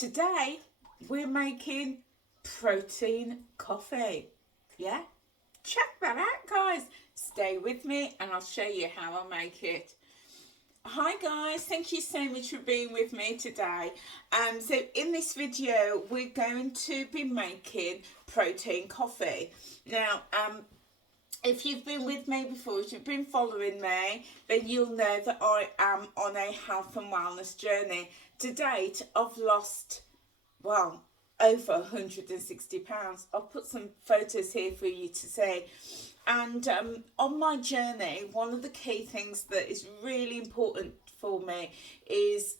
Today we're making protein coffee. Yeah, check that out, guys. Stay with me and I'll show you how I make it. Hi guys, thank you so much for being with me today. So in this video we're going to be making protein coffee. Now if you've been with me before, if you've been following me, then you'll know that I am on a health and wellness journey. To date, I've lost, well, over 160 pounds. I'll put some photos here for you to see. And on my journey, one of the key things that is really important for me is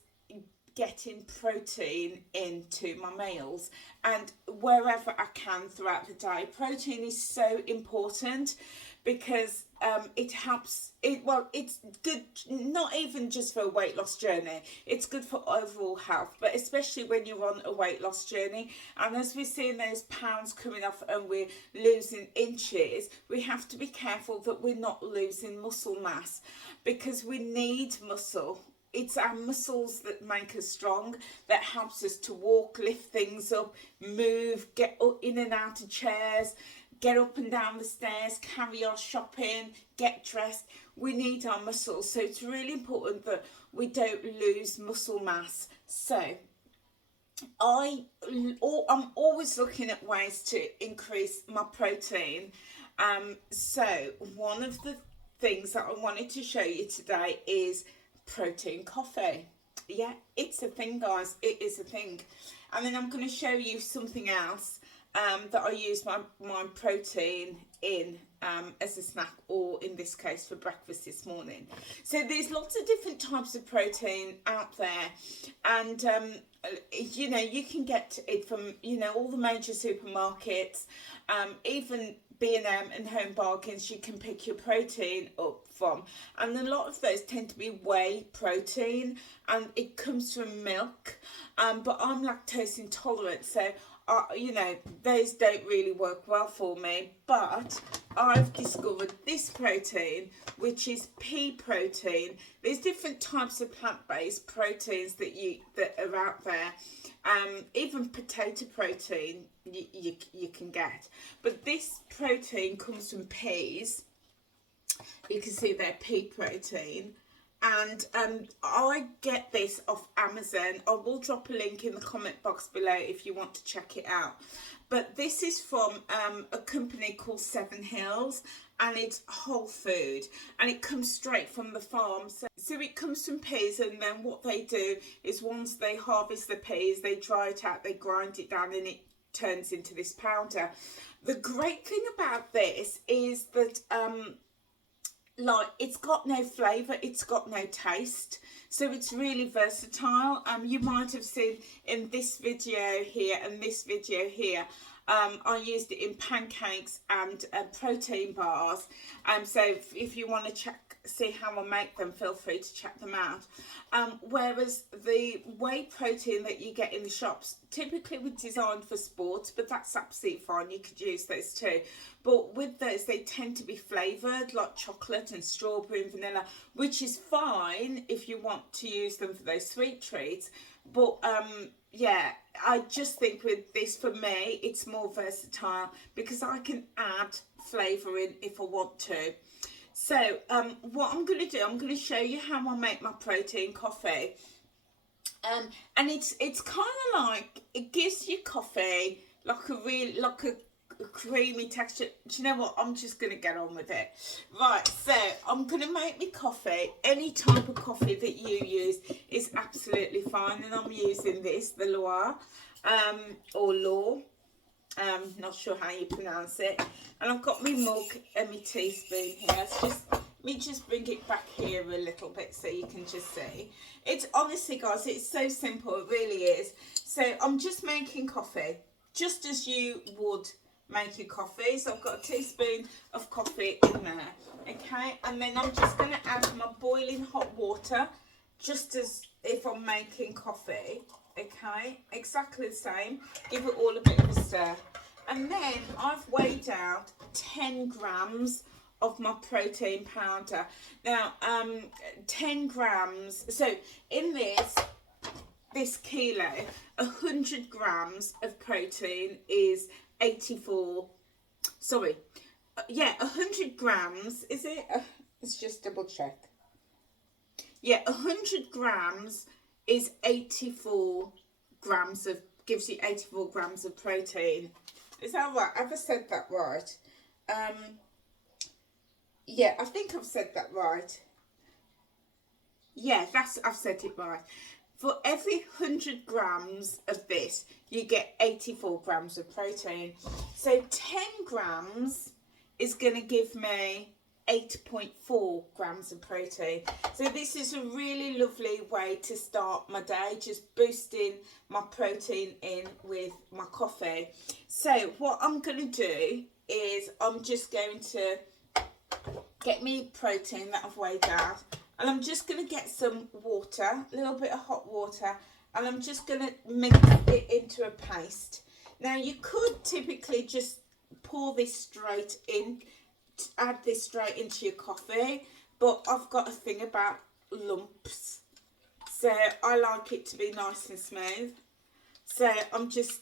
getting protein into my meals and wherever I can throughout the day. Protein is so important because it helps it's good not even just for a weight loss journey, it's good for overall health, but especially when you're on a weight loss journey. And as we're seeing those pounds coming off and we're losing inches, we have to be careful that we're not losing muscle mass, because we need muscle. It's our muscles that make us strong, that helps us to walk, lift things up, move, get up in and out of chairs, get up and down the stairs, carry our shopping, get dressed. We need our muscles, so it's really important that we don't lose muscle mass. So I'm always looking at ways to increase my protein. So one of the things that I wanted to show you today is protein coffee. Yeah, it's a thing, guys. It is a thing. And then I'm going to show you something else that I use my protein in as a snack, or in this case for breakfast this morning. So there's lots of different types of protein out there, and you can get it from all the major supermarkets, even B&M and Home Bargains. You can pick your protein up from, and a lot of those tend to be whey protein, and it comes from milk, but I'm lactose intolerant, so those don't really work well for me. But I've discovered this protein, which is pea protein. There's different types of plant-based proteins that are out there. Even potato protein you can get, but this protein comes from peas. You can see they're pea protein, and I get this off Amazon. I will drop a link in the comment box below if you want to check it out. But this is from a company called Seven Hills, and it's whole food, and it comes straight from the farm. So it comes from peas, and then what they do is once they harvest the peas, they dry it out, they grind it down, and it turns into this powder. The great thing about this is that it's got no flavour, it's got no taste, so it's really versatile. You might have seen in this video here and this video here, I used it in pancakes and protein bars. So if you want to see how I make them, feel free to check them out. Whereas the whey protein that you get in the shops typically were designed for sports, but that's absolutely fine, you could use those too. But with those, they tend to be flavoured, like chocolate and strawberry and vanilla, which is fine if you want to use them for those sweet treats. But yeah, I just think with this, for me, it's more versatile because I can add flavour in if I want to. So what I'm going to do, I'm going to show you how I make my protein coffee. And it's kind of like, it gives you coffee like a creamy texture. Do you know what? I'm just going to get on with it. Right, so I'm going to make me coffee. Any type of coffee that you use is absolutely fine. And I'm using this, the Loire, or Law. Not sure how you pronounce it. And I've got my mug and my teaspoon here. Let me just bring it back here a little bit so you can just see. It's honestly, guys, it's so simple. It really is. So I'm just making coffee, just as you would make your coffee. So I've got a teaspoon of coffee in there, okay, and then I'm just going to add my boiling hot water, just as if I'm making coffee, okay, exactly the same. Give it all a bit of a stir, and then I've weighed out 10 grams of my protein powder. Now 10 grams, so in this this kilo, 100 grams of protein is 84, sorry, yeah, 100 grams, is it? Let's just double check. Yeah, 100 grams is 84 grams of, gives you 84 grams of protein. Is that right? Have I said that right? Yeah, I think I've said that right. Yeah, I've said it right. For every 100 grams of this, you get 84 grams of protein. So 10 grams is going to give me 8.4 grams of protein. So this is a really lovely way to start my day, just boosting my protein in with my coffee. So what I'm going to do is I'm just going to get me protein that I've weighed out, and I'm just going to get some water, a little bit of hot water, and I'm just going to mix it into a paste. Now you could typically just pour this straight in, add this straight into your coffee, but I've got a thing about lumps, so I like it to be nice and smooth. So I'm just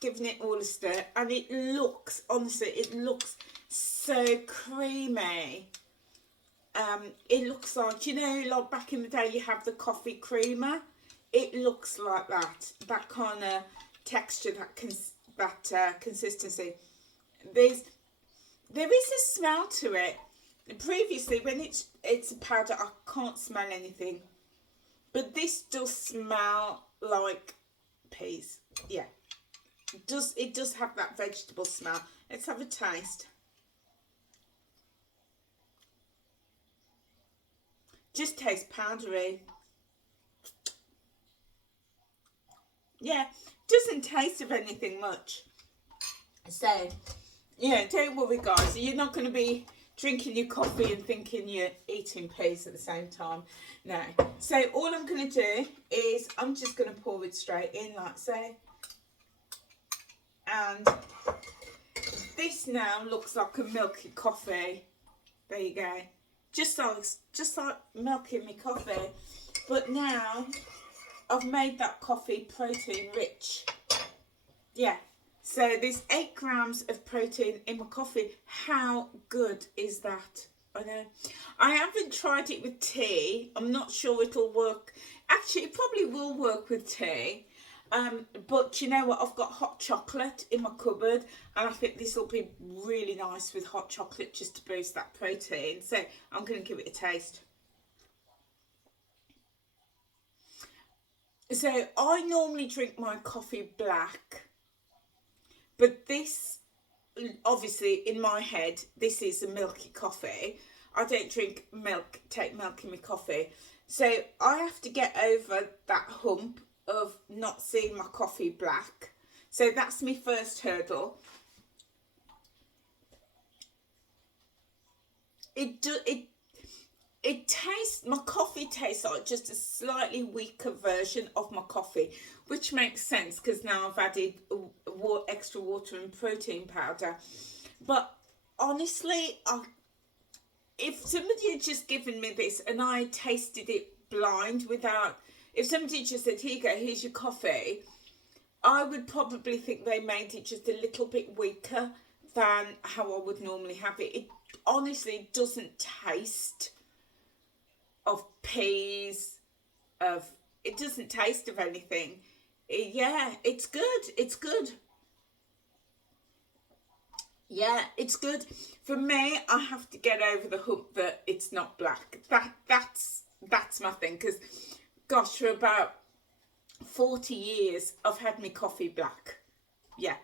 giving it all a stir, and it looks, honestly, it looks so creamy. It looks like, you know, like back in the day you have the coffee creamer. It looks like that kind of texture, that consistency. There is a smell to it. Previously, when it's a powder, I can't smell anything, but this does smell like peas. Yeah, it does have that vegetable smell. Let's have a taste. Just tastes powdery. Yeah, doesn't taste of anything much. So, yeah, don't worry guys, you're not going to be drinking your coffee and thinking you're eating peas at the same time. No. So all I'm going to do is I'm just going to pour it straight in like so. And this now looks like a milky coffee. There you go. Just like milking my coffee. But now I've made that coffee protein rich. Yeah. So there's 8 grams of protein in my coffee. How good is that? I know. I haven't tried it with tea. I'm not sure it'll work. Actually, it probably will work with tea. But you know what? I've got hot chocolate in my cupboard, and I think this will be really nice with hot chocolate just to boost that protein. So I'm going to give it a taste. So I normally drink my coffee black, but this, obviously in my head, this is a milky coffee. I don't drink milk, take milk in my coffee. So I have to get over that hump of not seeing my coffee black. So that's my first hurdle. It tastes, my coffee tastes like just a slightly weaker version of my coffee, which makes sense because now I've added extra water and protein powder. But honestly, if somebody had just given me this and I tasted it blind without, if somebody just said, here you go, here's your coffee, I would probably think they made it just a little bit weaker than how I would normally have it. It honestly doesn't taste of peas, it doesn't taste of anything. Yeah, it's good. It's good. Yeah, it's good. For me, I have to get over the hump that it's not black. That's my thing. Because, gosh, for about 40 years, I've had my coffee black. Yeah,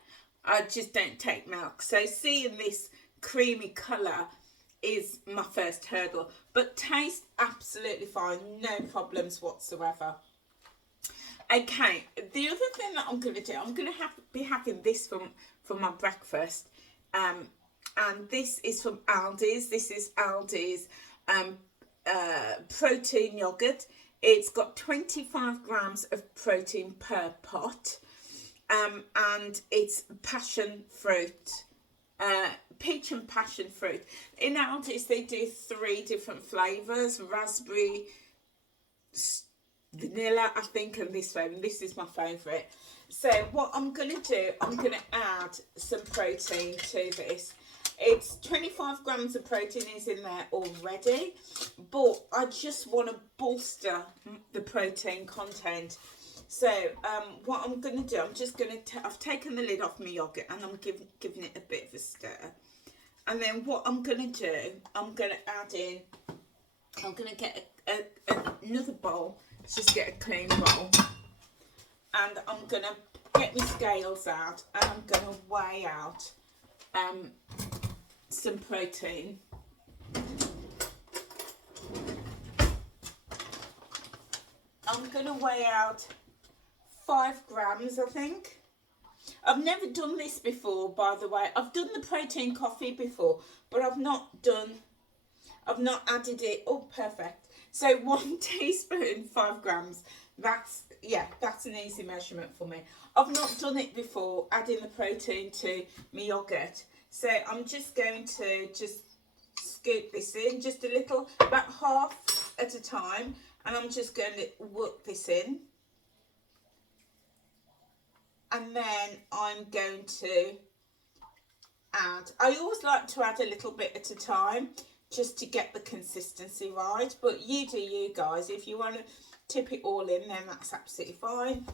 I just don't take milk. So seeing this creamy colour is my first hurdle. But taste, absolutely fine. No problems whatsoever. Okay, the other thing that I'm going to do, I'm going to be having this for my breakfast. And this is from Aldi's. This is Aldi's protein yoghurt. It's got 25 grams of protein per pot. And it's passion fruit. Peach and passion fruit. In Aldi's, they do 3 different flavours. Raspberry, vanilla, I think, and this one. And this is my favourite. So what I'm going to do, I'm going to add some protein to this. It's 25 grams of protein is in there already, but I just want to bolster the protein content. So what I'm going to do, I'm just going to, I've taken the lid off my yoghurt and I'm giving it a bit of a stir. And then what I'm going to do, I'm going to add in, I'm going to get another bowl, just get a clean bowl. And I'm going to get my scales out and I'm going to weigh out some protein. I'm going to weigh out 5 grams, I think. I've never done this before, by the way. I've done the protein coffee before, but I've not added it. Oh, perfect. So 1 teaspoon, 5 grams. That's an easy measurement for me. I've not done it before, adding the protein to my yoghurt. So I'm just going to scoop this in just a little, about half at a time. And I'm just going to work this in. And then I'm going to add, I always like to add a little bit at a time just to get the consistency right. But you do you guys. If you want to tip it all in, then that's absolutely fine.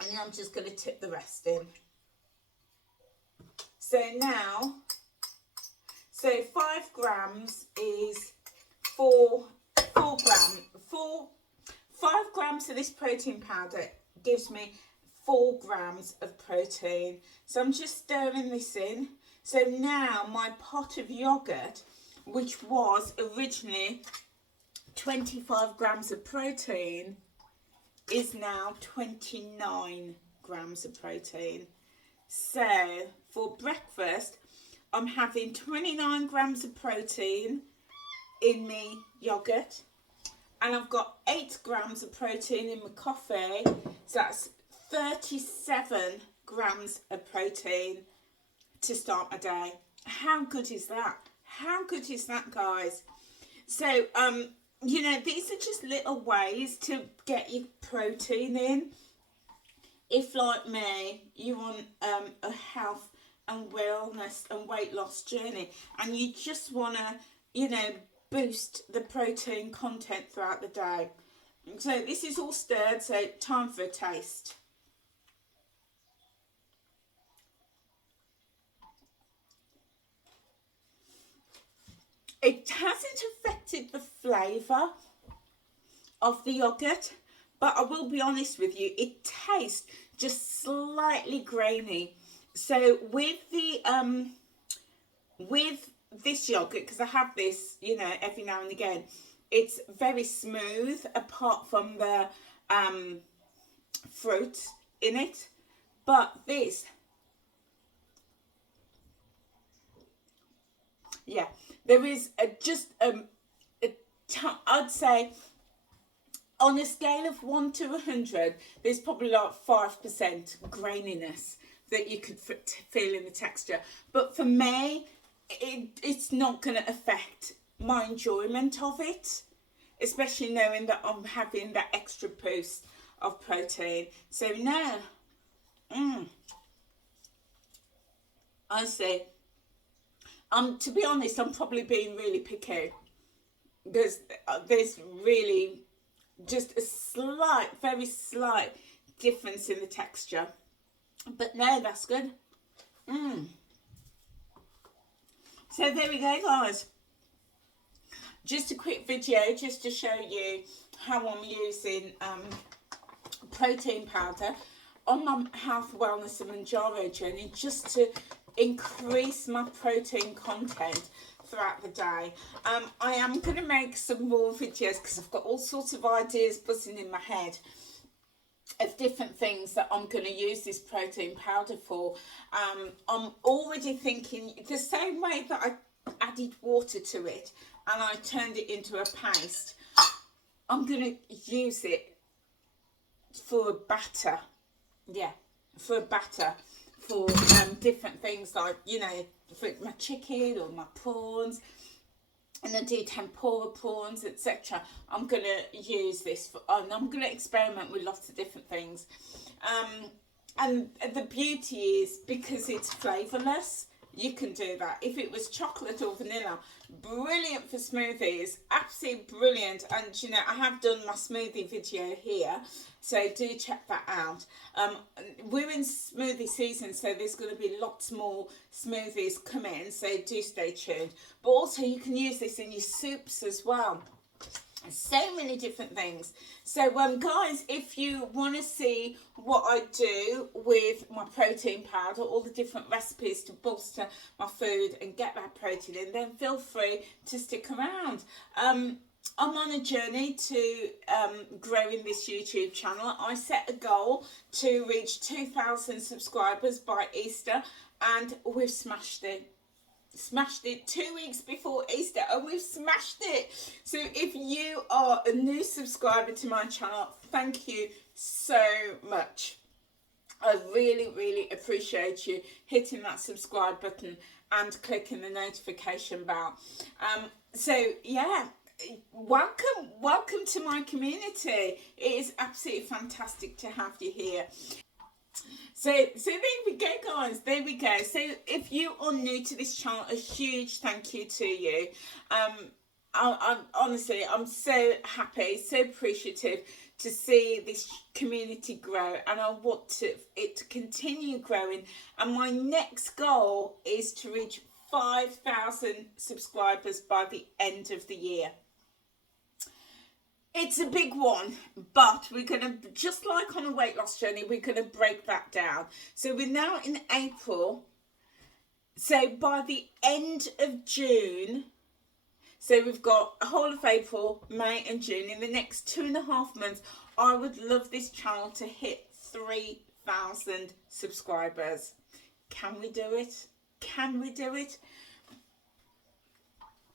And then I'm just going to tip the rest in. So now, 5 grams is 5 grams of this protein powder gives me 4 grams of protein. So I'm just stirring this in. So now my pot of yoghurt, which was originally 25 grams of protein, is now 29 grams of protein. So for breakfast, I'm having 29 grams of protein in my yoghurt, and I've got 8 grams of protein in my coffee. So that's 37 grams of protein to start my day. How good is that? How good is that, guys? So you know, these are just little ways to get your protein in. If, like me, you're on a health and wellness and weight loss journey and you just want to, you know, boost the protein content throughout the day. So this is all stirred, so time for a taste. It hasn't affected the flavour of the yoghurt, but I will be honest with you, it tastes just slightly grainy. So with the with this yoghurt, because I have this, you know, every now and again, it's very smooth apart from the fruit in it. But this, yeah, there is I'd say on a scale of 1 to 100, there's probably like 5% graininess that you could feel in the texture. But for me, it's not going to affect my enjoyment of it, especially knowing that I'm having that extra boost of protein. So now, I say, to be honest, I'm probably being really picky. There's really just a slight, very slight difference in the texture. But no, that's good. So there we go, guys. Just a quick video just to show you how I'm using protein powder on my health, wellness and Mounjaro journey, just to increase my protein content throughout the day. I am going to make some more videos because I've got all sorts of ideas buzzing in my head of different things that I'm going to use this protein powder for. I'm already thinking the same way that I added water to it and I turned it into a paste, I'm going to use it for a batter. Yeah, for a batter for different things, like, you know, for my chicken or my prawns. and I do tempura prawns, etc. I'm going to use this for, and I'm going to experiment with lots of different things. And the beauty is, because it's flavourless, you can do that. If it was chocolate or vanilla, brilliant for smoothies, absolutely brilliant. And you know, I have done my smoothie video here, so do check that out. We're in smoothie season, so there's going to be lots more smoothies coming, so do stay tuned. But also you can use this in your soups as well. So many different things. So guys, if you want to see what I do with my protein powder, all the different recipes to bolster my food and get that protein in, then feel free to stick around. I'm on a journey to growing this YouTube channel. I set a goal to reach 2,000 subscribers by Easter, and we've smashed it. 2 weeks before Easter, and we've smashed it. So if you are a new subscriber to my channel, thank you so much. I really appreciate you hitting that subscribe button and clicking the notification bell. So yeah, welcome to my community. It is absolutely fantastic to have you here. So there we go, guys. There we go. So if you are new to this channel, a huge thank you to you. I'm honestly, I'm so happy, so appreciative to see this community grow, and I want it to continue growing. And my next goal is to reach 5,000 subscribers by the end of the year. It's a big one, but we're going to, just like on a weight loss journey, we're going to break that down. So we're now in April. So by the end of June, so we've got a whole of April, May and June. In the next 2.5 months, I would love this channel to hit 3,000 subscribers. Can we do it? Can we do it?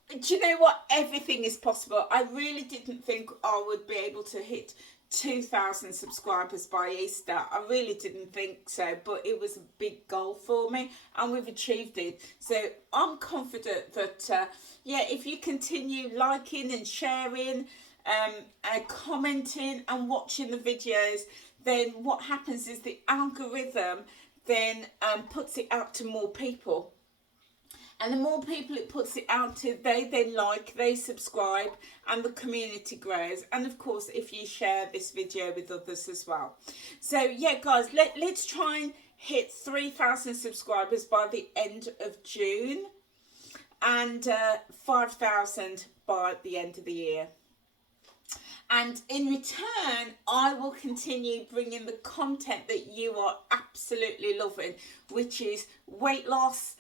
Do you know what? Everything is possible. I really didn't think I would be able to hit 2,000 subscribers by Easter. I really didn't think so, but it was a big goal for me, and we've achieved it. So I'm confident that, yeah, if you continue liking and sharing, commenting and watching the videos, then what happens is the algorithm then puts it out to more people. And the more people it puts it out to, they like, they subscribe, and the community grows. And of course, if you share this video with others as well. So yeah, guys, let's try and hit 3,000 subscribers by the end of June, and 5,000 by the end of the year. And in return, I will continue bringing the content that you are absolutely loving, which is weight loss,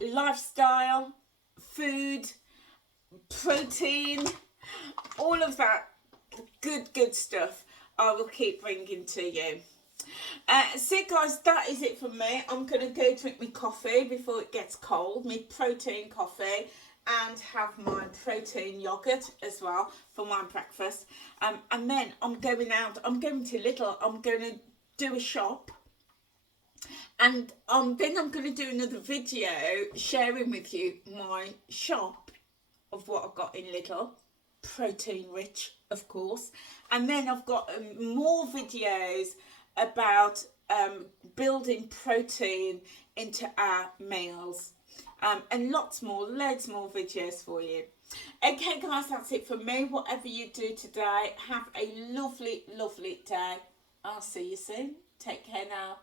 lifestyle, food, protein, all of that good stuff I will keep bringing to you. So guys, that is it from me. I'm going to go drink my coffee before it gets cold, my protein coffee, and have my protein yoghurt as well for my breakfast. And then I'm going out, I'm going to Lidl, I'm going to do a shop. And then I'm going to do another video sharing with you my shop of what I've got in Lidl, protein rich, of course. And then I've got more videos about building protein into our meals, and loads more videos for you. Okay guys, that's it from me. Whatever you do today, have a lovely day. I'll see you soon. Take care now.